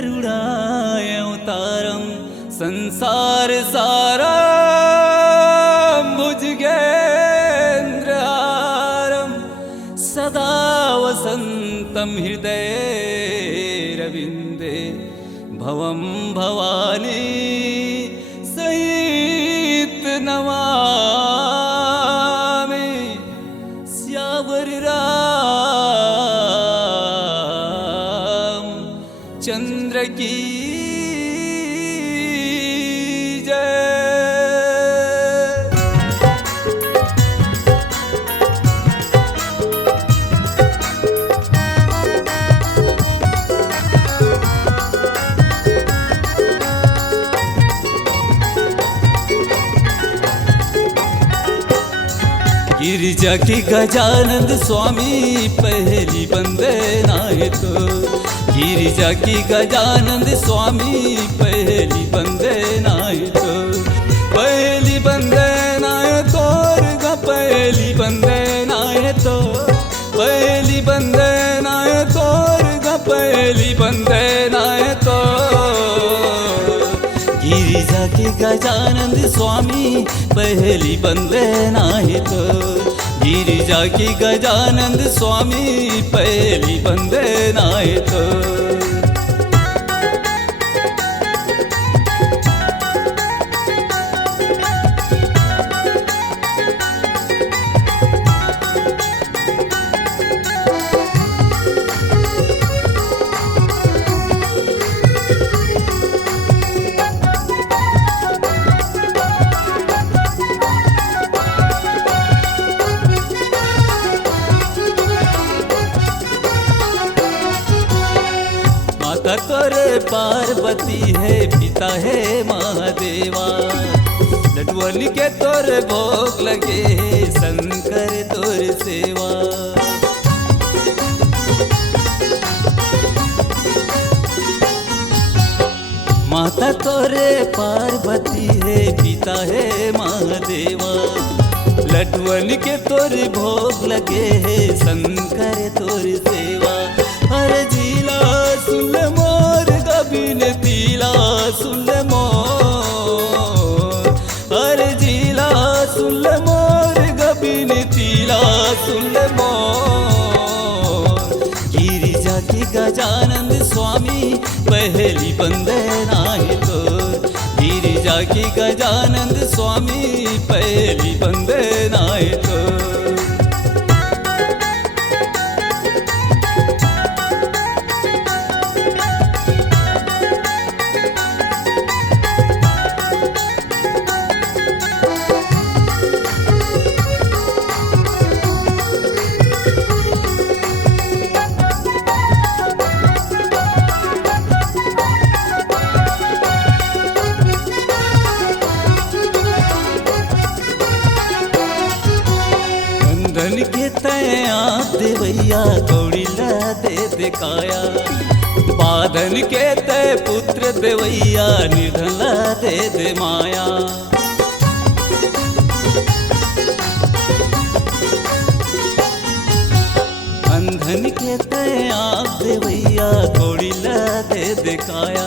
गरुडावतारं संसार सारं भुजगेन्द्रहारं सदा वसन्तं हृदये रविन्दे भवं भवानी सहित नमामि श्यावर राम चंद्र की जय। गिरिजा की गजानंद स्वामी पहली वंदना है तो, गिरिजा की गजानंद स्वामी पहली वंदना है तो, पहली वंदना है तोर गा पहली वंदना है तो, पहली वंदना है तोर गा पहली वंदना है तो। गिरिजा के गजानंद स्वामी पहली वंदना है तो, गिरिजा की गजानंद स्वामी पहली वंदना है तो। माता तोरे पार्वती है, पिता है महादेवा, लडुअन के तोरे भोग लगे शंकर तोरे सेवा। माता तोरे पार्वती है, पिता है महादेवा, लडुअन के तोरे भोग लगे शंकर तोरे सेवा। हर जिला सुन मोर गबिन तिला सुन मोर, हर जिला सुन मोर गबिन तिला सुन मोर। गिरिजा की गजानंद स्वामी पहली वंदना है तो, गिरिजा की गजानंद स्वामी पहली वंदना है तो। धन के तया देवैया कौड़िला दे दिखाया, बाधन के तय पुत्र देवैया निर्धला दे दे माया। अंधन के तया देवैया कौड़िला दे दिखाया,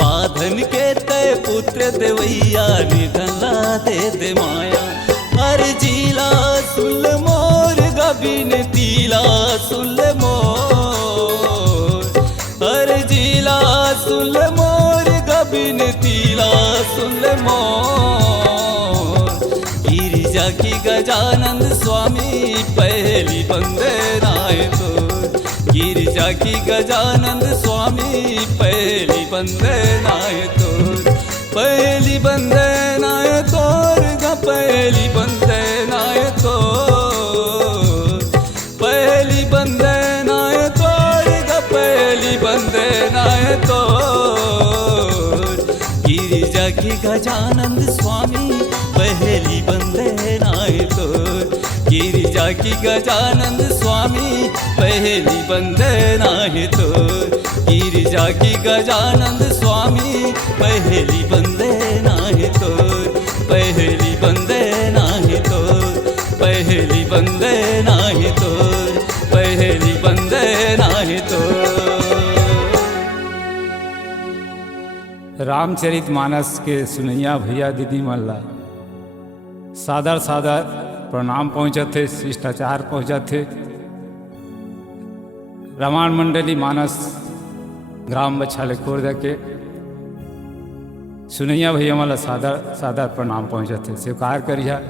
बाधन के तय पुत्र देवैया निर्धला दे दे माया। हर जिला सुन मोर गबिन तिला सुन मोर, हर जिला सुन मोर गबिन तिला सुन मोर। गिरिजा की गजानंद स्वामी पहली वंदना है तो, गिरिजा की गजानंद स्वामी पहली वंदना है तो, पहली वंदना है तोर गा पहली वंदना है तो, पहली वंदना है तोर गा पहली वंदना है तो। गिरिजा की गजानंद स्वामी पहली वंदना है तो, गिरिजा की गजानंद स्वामी पहली वंदना है तो, गिरिजा की गजानंद स्वामी पहली वंदना है तो, पहली वंदना है तो, पहली वंदना है तो, पहली वंदना है तो। रामचरित मानस के सुनैया भैया दीदी मल्ला सादर सादर प्रणाम पहुँचत थे, शिष्टाचार पहुँचत थे। रामायण मंडली मानस ग्राम बछाले खोर्द के सुनैया भैया मला सादर सादर प्रणाम पहुँचत थे। स्वीकार करिया